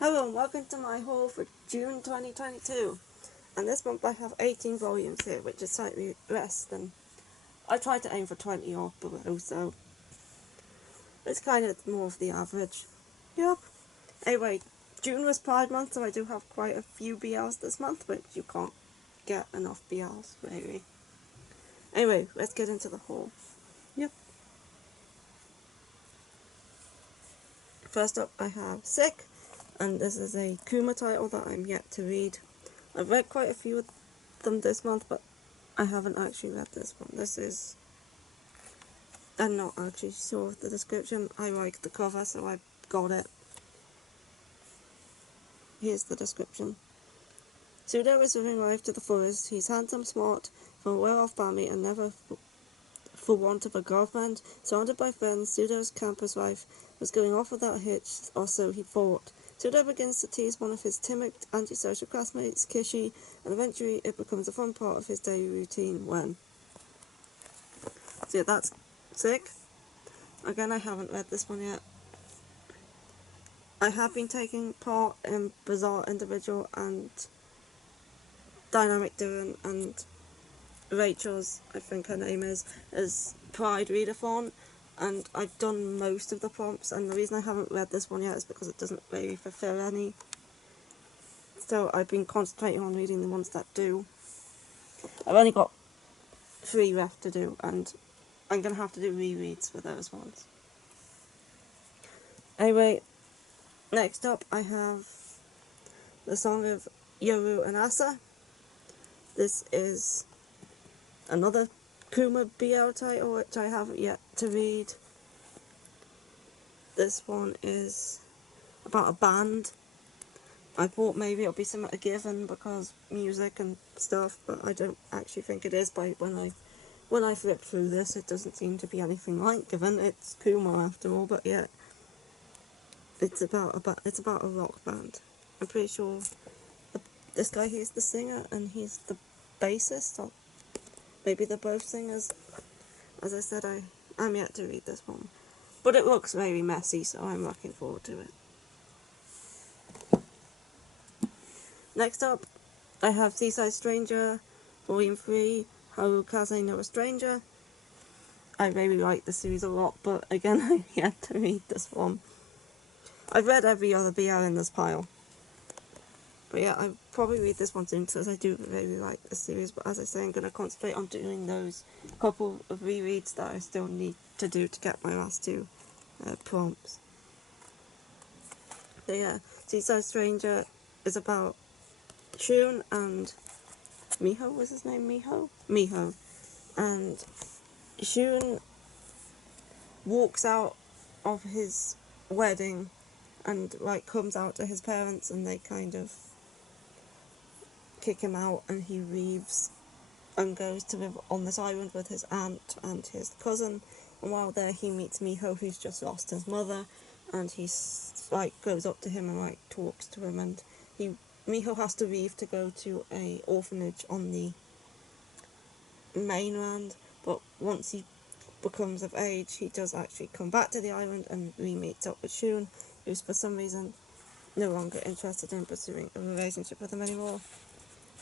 Hello and welcome to my haul for June 2022. And this month I have 18 volumes here, which is slightly less than... I tried to aim for 20 or below, so it's kind of more of the average. Yep. Anyway, June was Pride Month, so I do have quite a few BLs this month, but you can't get enough BLs, really. Anyway, let's get into the haul. Yep. First up I have Sick, and this is a Kuma title that I'm yet to read. I've read quite a few of them this month, but I haven't actually read this one. This is... I'm not actually sure of the description. I like the cover, so I got it. Here's the description. Pseudo is living life to the fullest. He's handsome, smart, from a well-off family, and never for want of a girlfriend. Surrounded by friends, Pseudo's campus life was going off without a hitch, or so he thought. Pseudo begins to tease one of his timid, antisocial classmates, Kishi, and eventually it becomes a fun part of his daily routine when... So yeah, that's Sick. Again, I haven't read this one yet. I have been taking part in Bizarre Individual and DynamicDylan and Rachel's, I think her name is Pride Readathon, and I've done most of the prompts, and the reason I haven't read this one yet is because it doesn't really fulfill any. So I've been concentrating on reading the ones that do. I've only got 3 left to do, and I'm going to have to do rereads for those ones. Anyway, next up I have the Song of Yaru and Asa. This is another Kuma BL title which I haven't yet to read. This one is about a band. I thought maybe it'll be something to Given because music and stuff, but I don't actually think it is. But when I flip through this, it doesn't seem to be anything like Given. It's Kuma after all, but yeah, it's about a rock band. I'm pretty sure this guy, he's the singer and he's the bassist, or maybe they're both singers. As I said, I'm yet to read this one, but it looks very messy, so I'm looking forward to it. Next up, I have Seaside Stranger, Volume 3, Harukaze no Stranger. I really like the series a lot, but again, I'm yet to read this one. I've read every other BL in this pile. But yeah, I'll probably read this one soon because I do really like this series, but as I say, I'm going to concentrate on doing those couple of rereads that I still need to do to get my last 2 prompts. So yeah, Seaside Stranger is about Shun and Miho, was his name Miho? And Shun walks out of his wedding and like comes out to his parents, and they kind of kick him out, and he leaves and goes to live on this island with his aunt and his cousin. And while there, he meets Miho, who's just lost his mother, and he's like goes up to him and like talks to him, and Miho has to leave to go to a orphanage on the mainland, but once he becomes of age, he does actually come back to the island and re-meets up with Shun, who's for some reason no longer interested in pursuing a relationship with him anymore.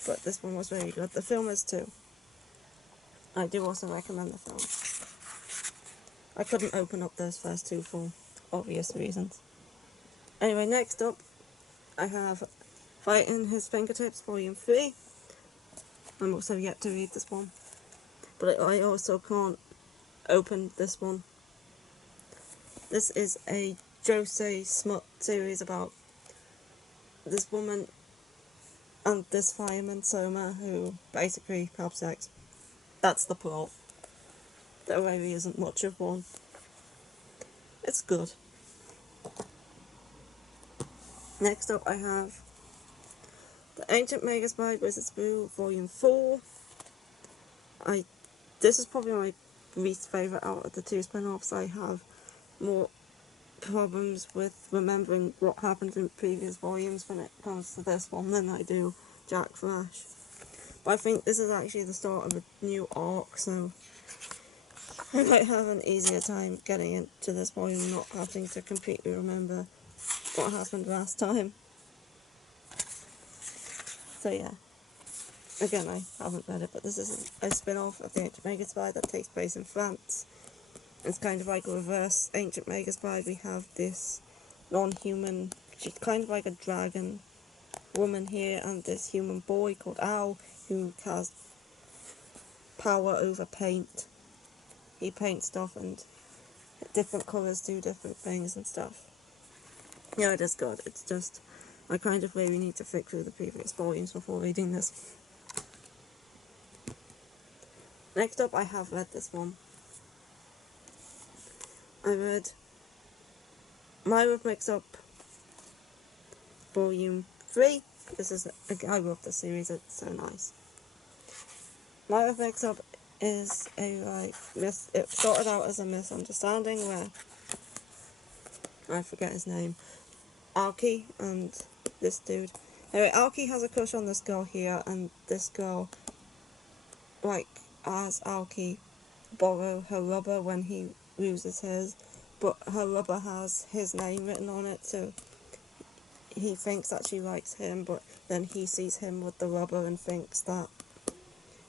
But this one was very good. The film is too. I do also recommend the film. I couldn't open up those first 2 for obvious reasons. Anyway, next up I have Fight in His Fingertips, Volume 3. I'm also yet to read this one, but I also can't open this one. This is a josei smut series about this woman and this fireman Soma who basically have sex. That's the plot. There really isn't much of one. It's good. Next up I have The Ancient Mega Spy vs. Boo, Volume 4. This is probably my least favourite out of the 2 spin-offs. I have more problems with remembering what happened in previous volumes when it comes to this one than I do Jack Flash. But I think this is actually the start of a new arc, so I might have an easier time getting into this volume, not having to completely remember what happened last time. So yeah, again, I haven't read it, but this is a spin-off of the Ancient Mega Spy that takes place in France. It's kind of like a reverse Ancient Mega Spy. We have this non-human, she's kind of like a dragon woman here, and this human boy called Al, who has power over paint. He paints stuff, and different colours do different things and stuff. Yeah, it is good. It's just, I kind of really need to flick through the previous volumes before reading this. Next up, I have read this one. I read Myra Mix Up Volume 3. This is, I love this series, it's so nice. Myra Mix Up is a, it started out as a misunderstanding where, I forget his name, Aoki and this dude. Anyway, Aoki has a crush on this girl here, and this girl, like, as Aoki borrow her rubber when he loses his, but her rubber has his name written on it, so he thinks that she likes him, but then he sees him with the rubber and thinks that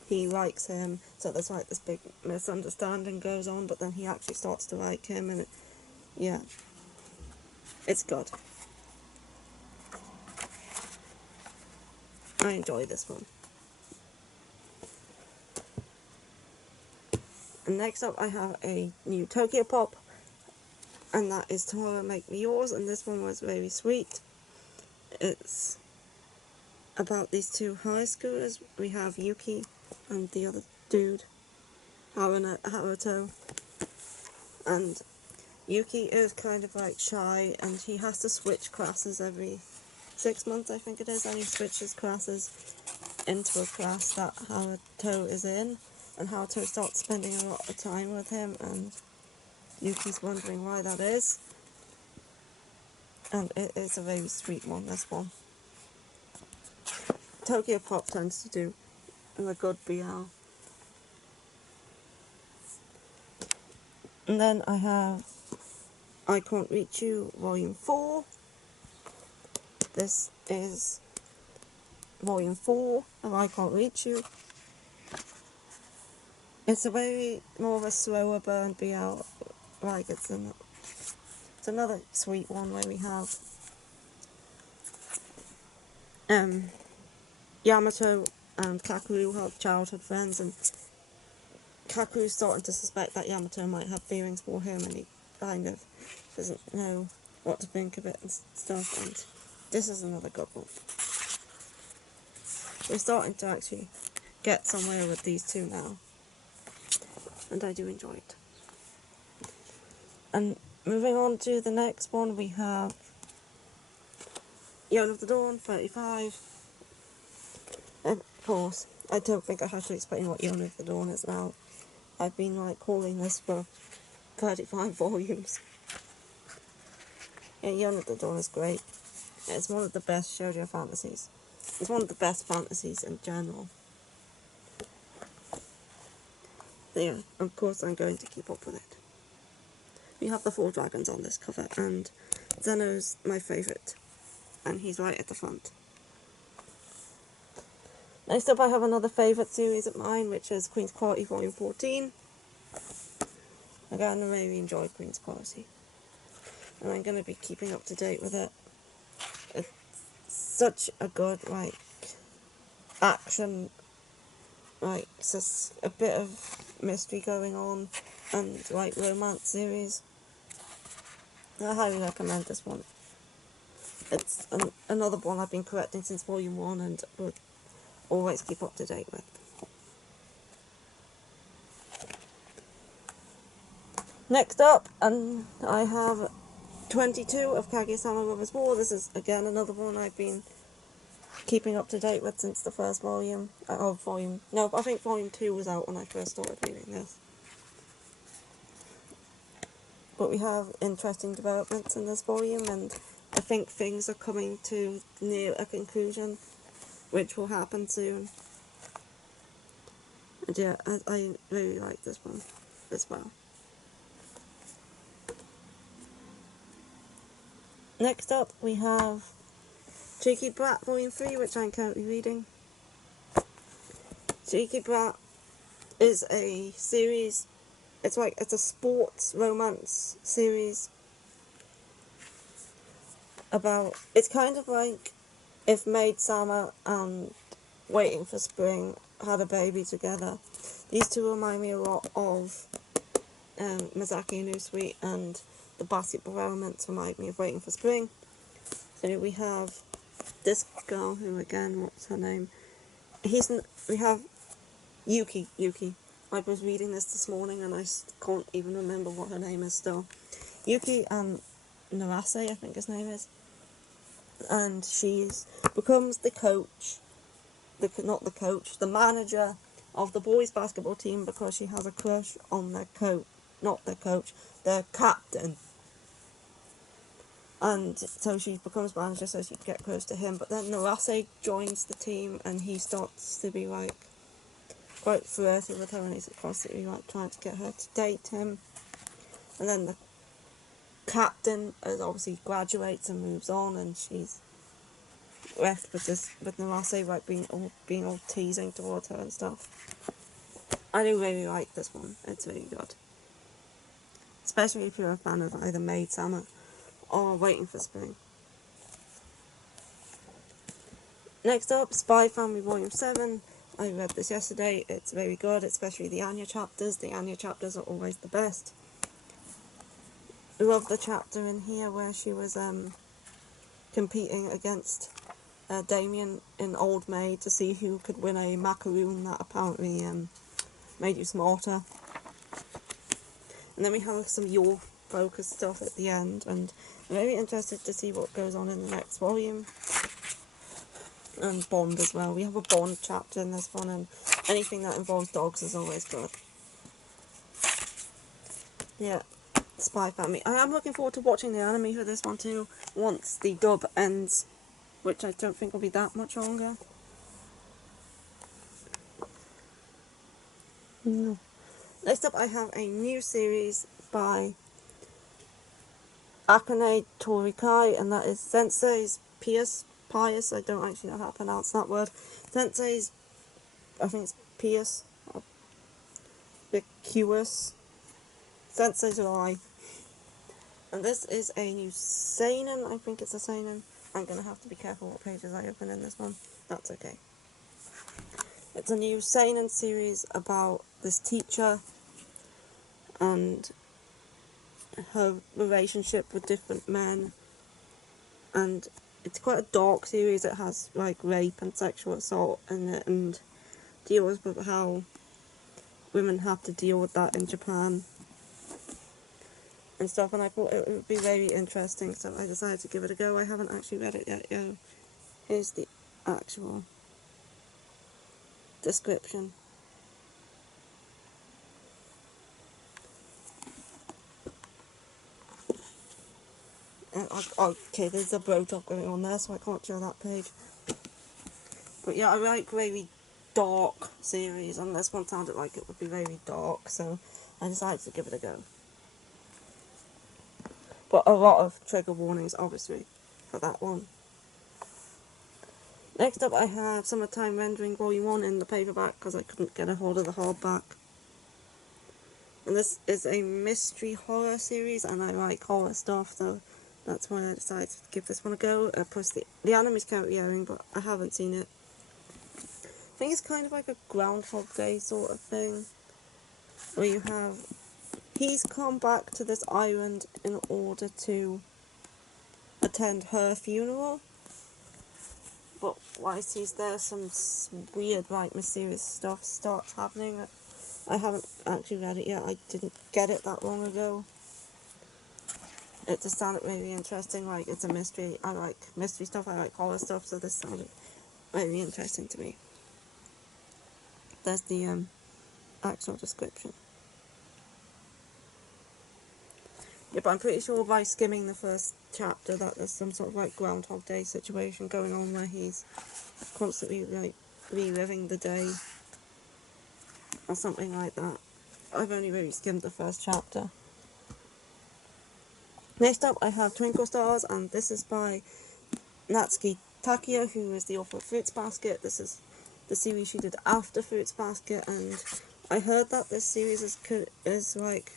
he likes him, so there's like this big misunderstanding goes on, but then he actually starts to like him, and yeah, it's good. I enjoy this one. And next up I have a new Tokyo Pop, and that is Tomorrow Make Me Yours, and this one was very sweet. It's about these two high schoolers. We have Yuki and the other dude, Haruto, and Yuki is kind of like shy, and he has to switch classes every 6 months, I think it is, and he switches classes into a class that Haruto is in, and Haruto starts spending a lot of time with him, and Yuki's wondering why that is, and it is a very sweet one, this one. Tokyo Pop tends to do a good BL. And then I have I Can't Reach You, Volume 4. This is Volume 4 of I Can't Reach You. It's a very more of a slower burn BL, like it's another sweet one where we have Yamato and Kakeru have childhood friends, and Kakeru's starting to suspect that Yamato might have feelings for him, and he kind of doesn't know what to think of it and stuff, and this is another good one. We're starting to actually get somewhere with these two now, and I do enjoy it. And moving on to the next one, we have Yawn of the Dawn, 35. Of course, I don't think I have to explain what Yawn of the Dawn is now. I've been like calling this for 35 volumes. Yeah, Yawn of the Dawn is great. It's one of the best shoujo fantasies. It's one of the best fantasies in general. So yeah, of course I'm going to keep up with it. We have the 4 dragons on this cover, and Zeno's my favourite, and he's right at the front. Next up I have another favourite series of mine, which is Queen's Quality Volume 14. Again, I really enjoy Queen's Quality, and I'm going to be keeping up to date with it. It's such a good, like, action, like, just a bit of mystery going on, and, like, romance series. I highly recommend this one. It's another one I've been collecting since Volume 1 and will always keep up to date with. Next up, I have 22 of Kaguya-sama Lovers War. This is, again, another one I've been keeping up to date with since the first volume. No, I think Volume 2 was out when I first started reading this. But we have interesting developments in this volume, and I think things are coming to near a conclusion, which will happen soon. And yeah, I really like this one as well. Next up, we have Cheeky Brat Volume 3, which I'm currently reading. Cheeky Brat is a series, it's a sports romance series about, it's kind of like if Maid Summer and Waiting for Spring had a baby together. These two remind me a lot of Mizaki and Usui, and the basketball elements remind me of Waiting for Spring. So we have this girl who, again, what's her name? We have Yuki. I was reading this morning and I can't even remember what her name is still. Yuki and Narase, I think his name is. And she becomes the coach, the manager of the boys basketball team because she has a crush on their captain. And so she becomes manager so she can get close to him. But then Narase joins the team and he starts to be like quite flirty with her and he's constantly like trying to get her to date him. And then the captain obviously graduates and moves on and she's left with Narase like being all teasing towards her and stuff. I do really like this one. It's really good. Especially if you're a fan of either Maid Summer or Waiting for Spring. Next up, Spy Family Volume 7. I read this yesterday. It's very good, especially the Anya chapters. The Anya chapters are always the best. I love the chapter in here where she was competing against Damien in Old Maid to see who could win a macaroon that apparently made you smarter. And then we have some Your focused stuff at the end, and I'm very interested to see what goes on in the next volume. And Bond as well. We have a Bond chapter in this one, and anything that involves dogs is always good. Yeah, Spy Family. I am looking forward to watching the anime for this one too, once the dub ends, which I don't think will be that much longer. No. Next up I have a new series by Akane Torikai, and that is Senseis Pius, I don't actually know how to pronounce that word. Senseis, I think it's Pius, or Pius, Senseis Lie. And this is a new seinen, I think it's a seinen. I'm going to have to be careful what pages I open in this one. That's okay. It's a new seinen series about this teacher and her relationship with different men, and it's quite a dark series. It has like rape and sexual assault in it and deals with how women have to deal with that in Japan and stuff, and I thought it would be very interesting, so I decided to give it a go. I haven't actually read it yet. Here's the actual description. Okay, there's a Botox going on there, so I can't show that page. But yeah, I like very dark series, and this one sounded like it would be very dark, so I decided to give it a go. But a lot of trigger warnings, obviously, for that one. Next up, I have Summertime Rendering Volume 1 in the paperback, because I couldn't get a hold of the hardback. And this is a mystery horror series, and I like horror stuff, so that's why I decided to give this one a go. Plus, the anime's currently airing, but I haven't seen it. I think it's kind of like a Groundhog Day sort of thing, where you have... He's come back to this island in order to attend her funeral, but whilst he's there, some weird, like, mysterious stuff starts happening. I haven't actually read it yet. I didn't get it that long ago. It just sounded really interesting. Like, it's a mystery. I like mystery stuff. I like horror stuff, so this sounded very interesting to me. There's the actual description. Yeah, but I'm pretty sure by skimming the first chapter that there's some sort of like Groundhog Day situation going on where he's constantly like reliving the day or something like that. I've only really skimmed the first chapter. Next up I have Twinkle Stars, and this is by Natsuki Takia, who is the author of Fruits Basket. This is the series she did after Fruits Basket, and I heard that this series is like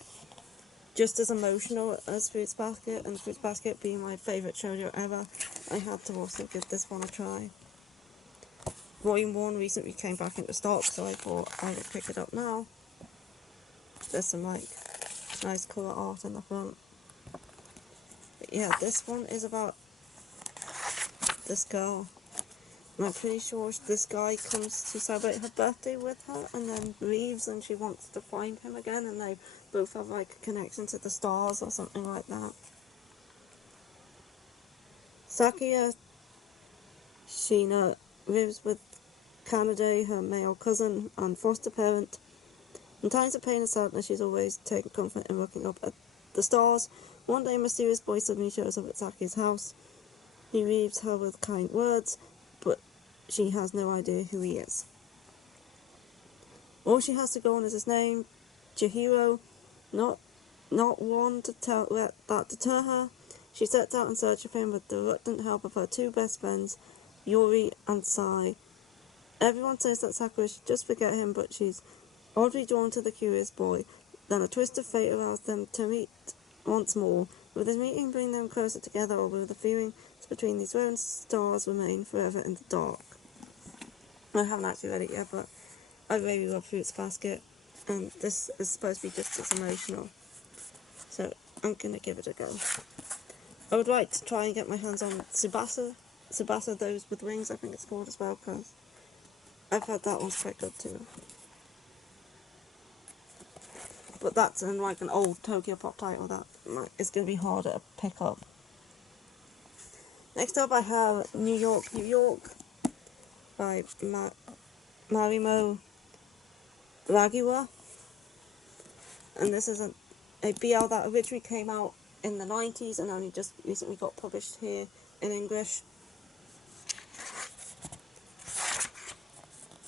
just as emotional as Fruits Basket, and Fruits Basket being my favourite shoujo ever, I had to also give this one a try. Volume 1 recently came back into stock, so I thought I would pick it up now. There's some like nice colour art in the front. But yeah, this one is about this girl. And I'm pretty sure this guy comes to celebrate her birthday with her and then leaves, and she wants to find him again, and they both have like a connection to the stars or something like that. Sakia Sheena lives with Kanade, her male cousin and foster parent. In times of pain and sadness, she's always taken comfort in looking up at the stars. One day, a mysterious boy suddenly shows up at Saki's house. He leaves her with kind words, but she has no idea who he is. All she has to go on is his name, Chihiro. Not one to let that deter her. She sets out in search of him with the reluctant help of her two best friends, Yuri and Sai. Everyone says that Sakura should just forget him, but she's oddly drawn to the curious boy. Then a twist of fate allows them to meet once more. Will this meeting bring them closer together, or will the feelings between these lone stars remain forever in the dark? I haven't actually read it yet, but I really love Fruits Basket, and this is supposed to be just as emotional. So I'm going to give it a go. I would like to try and get my hands on Tsubasa Those with Wings, I think it's called as well, because I've heard that one's quite good too. But that's in like an old Tokyo Pop title that is going to be harder to pick up. Next up I have New York, New York by Marimo Ragiwa. And this is a BL that originally came out in the 90s and only just recently got published here in English.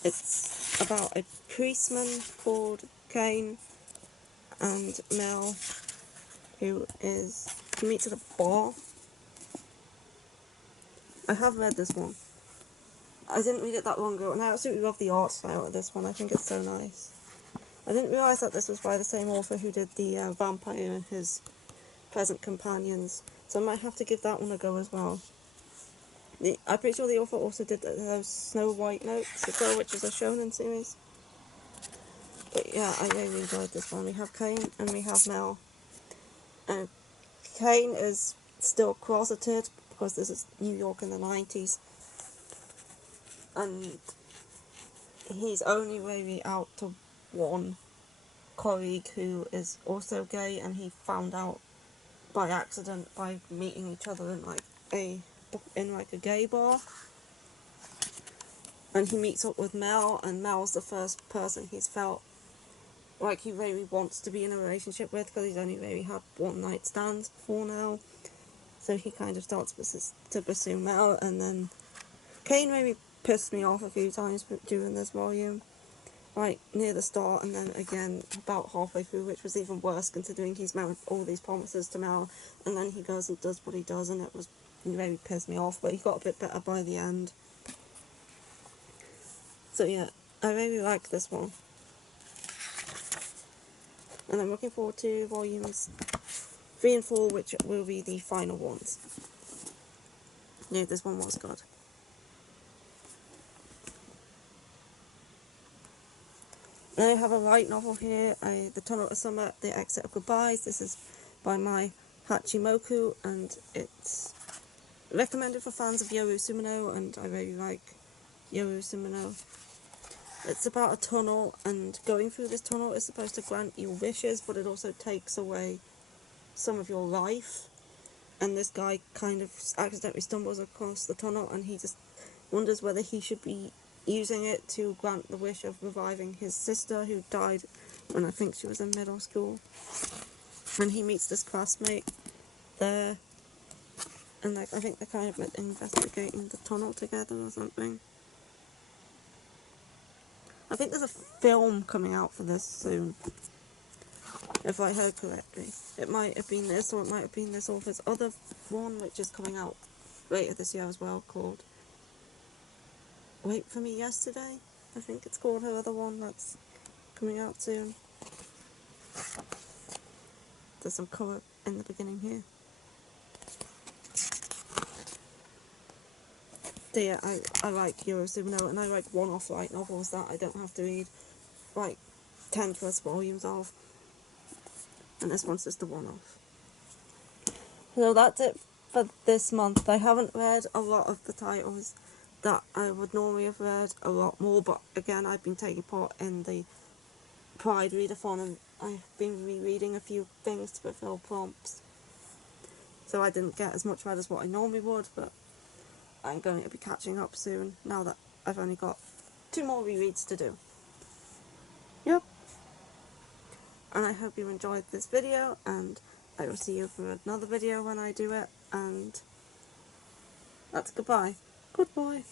It's about a policeman called Kane and Mel who meets at a bar. I have read this one. I didn't read it that long ago, and I absolutely love the art style of this one. I think it's so nice. I didn't realise that this was by the same author who did the Vampire and His Pleasant Companions, so I might have to give that one a go as well. I'm pretty sure the author also did those Snow White Notes as well, which is a shonen series. But yeah, I really enjoyed this one. We have Kane and we have Mel. And Kane is still closeted because this is New York in the 90s. And he's only really out to one colleague who is also gay, and he found out by accident by meeting each other in like a gay bar. And he meets up with Mel, and Mel's the first person he's felt like he really wants to be in a relationship with, because he's only really had one night stands before now. So he kind of starts to pursue Mel, and then Kane really pissed me off a few times during this volume. Like near the start, and then again about halfway through, which was even worse considering he's made all these promises to Mel, and then he goes and does what he does, and it really pissed me off, but he got a bit better by the end. So yeah, I really like this one. And I'm looking forward to volumes 3 and 4, which will be the final ones. Yeah, this one was good. And I have a light novel here, The Tunnel of Summer, The Exit of Goodbyes. This is by Mai Hachimoku, and it's recommended for fans of Yaru Sumino, and I really like Yaru Sumino. It's about a tunnel, and going through this tunnel is supposed to grant you wishes, but it also takes away some of your life. And this guy kind of accidentally stumbles across the tunnel, and he just wonders whether he should be using it to grant the wish of reviving his sister, who died when I think she was in middle school. And he meets this classmate there, and I think they're kind of investigating the tunnel together or something. I think there's a film coming out for this soon, if I heard correctly. It might have been this, or it might have been this author's other one, which is coming out later this year as well, called Wait For Me Yesterday, I think it's called, her other one that's coming out soon. There's some colour in the beginning here. So yeah, I like Yaru Sumino, and I like one-off light novels that I don't have to read like 10 plus volumes of. And this one's just a one-off. So that's it for this month. I haven't read a lot of the titles that I would normally have read, a lot more, but again, I've been taking part in the Pride Readathon, and I've been rereading a few things to fulfill prompts. So I didn't get as much read as what I normally would, but I'm going to be catching up soon, now that I've only got 2 more rereads to do. Yep. And I hope you enjoyed this video, and I will see you for another video when I do it, and that's goodbye. Goodbye.